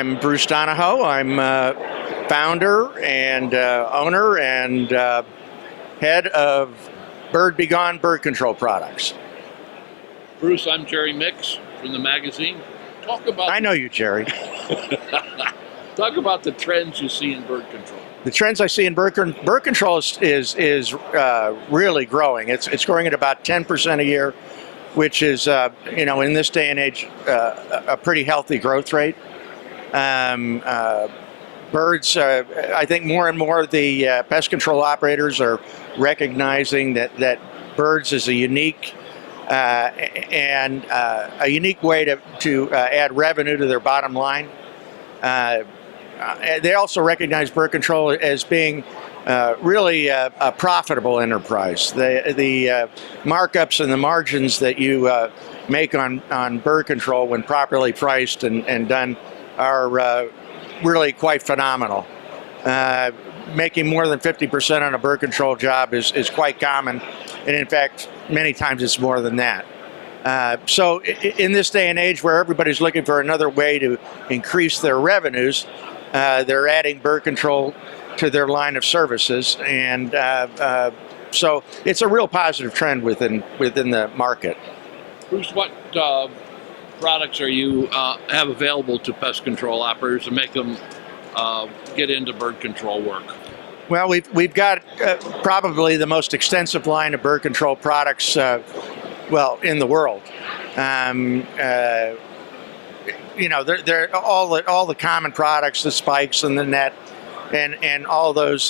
I'm Bruce Donoho. I'm founder and owner and head of Bird Be Gone Bird Control Products. Bruce, I'm Jerry Mix from the magazine. I know you, Jerry. Talk about the trends you see in bird control. The trends I see in bird control is really growing. It's growing at about 10% a year, which is in this day and age a pretty healthy growth rate. Birds, I think more and more of the pest control operators are recognizing that birds is a unique and a unique way to add revenue to their bottom line. They also recognize bird control as being really a profitable enterprise. The markups and the margins that you make on bird control when properly priced and done are really quite phenomenal. Making more than 50% on a bird control job is quite common, and in fact, many times it's more than that. So in this day and age where everybody's looking for another way to increase their revenues, they're adding bird control to their line of services, and so it's a real positive trend within the market. Bruce, what products are you have available to pest control operators to make them get into bird control work? Well, we've got probably the most extensive line of bird control products, in the world. They're all the common products, the spikes and the net, and all those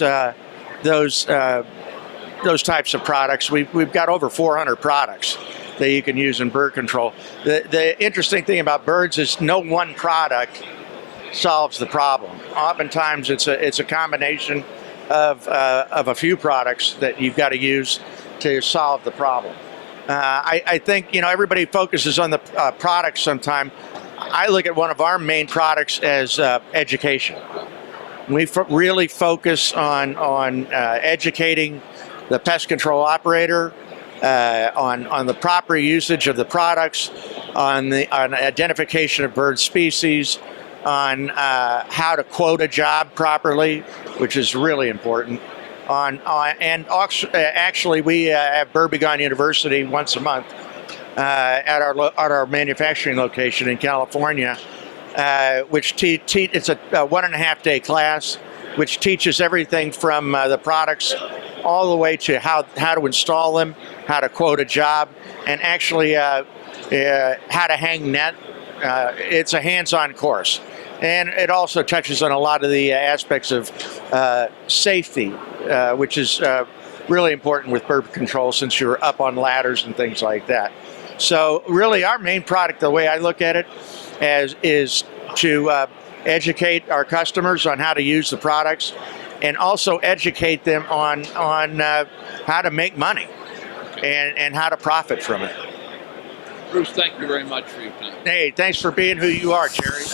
types of products. We've got over 400 products that you can use in bird control. The interesting thing about birds is no one product solves the problem. Oftentimes it's a combination of a few products that you've got to use to solve the problem. I think everybody focuses on the products sometime. I look at one of our main products as education. We really focus on educating the pest control operator on the proper usage of the products, on identification of bird species, on how to quote a job properly, which is really important. Actually, we have Bird Be Gone University once a month at our manufacturing location in California, which it's a 1.5 day class, which teaches everything from the products all the way to how to install them, how to quote a job, and actually how to hang net. It's a hands-on course. And it also touches on a lot of the aspects of safety, which is really important with bird control since you're up on ladders and things like that. So really our main product, the way I look at it, is to educate our customers on how to use the products and also educate them on how to make money and how to profit from it. Bruce, thank you very much for your time. Hey, thanks for being who you are, Jerry.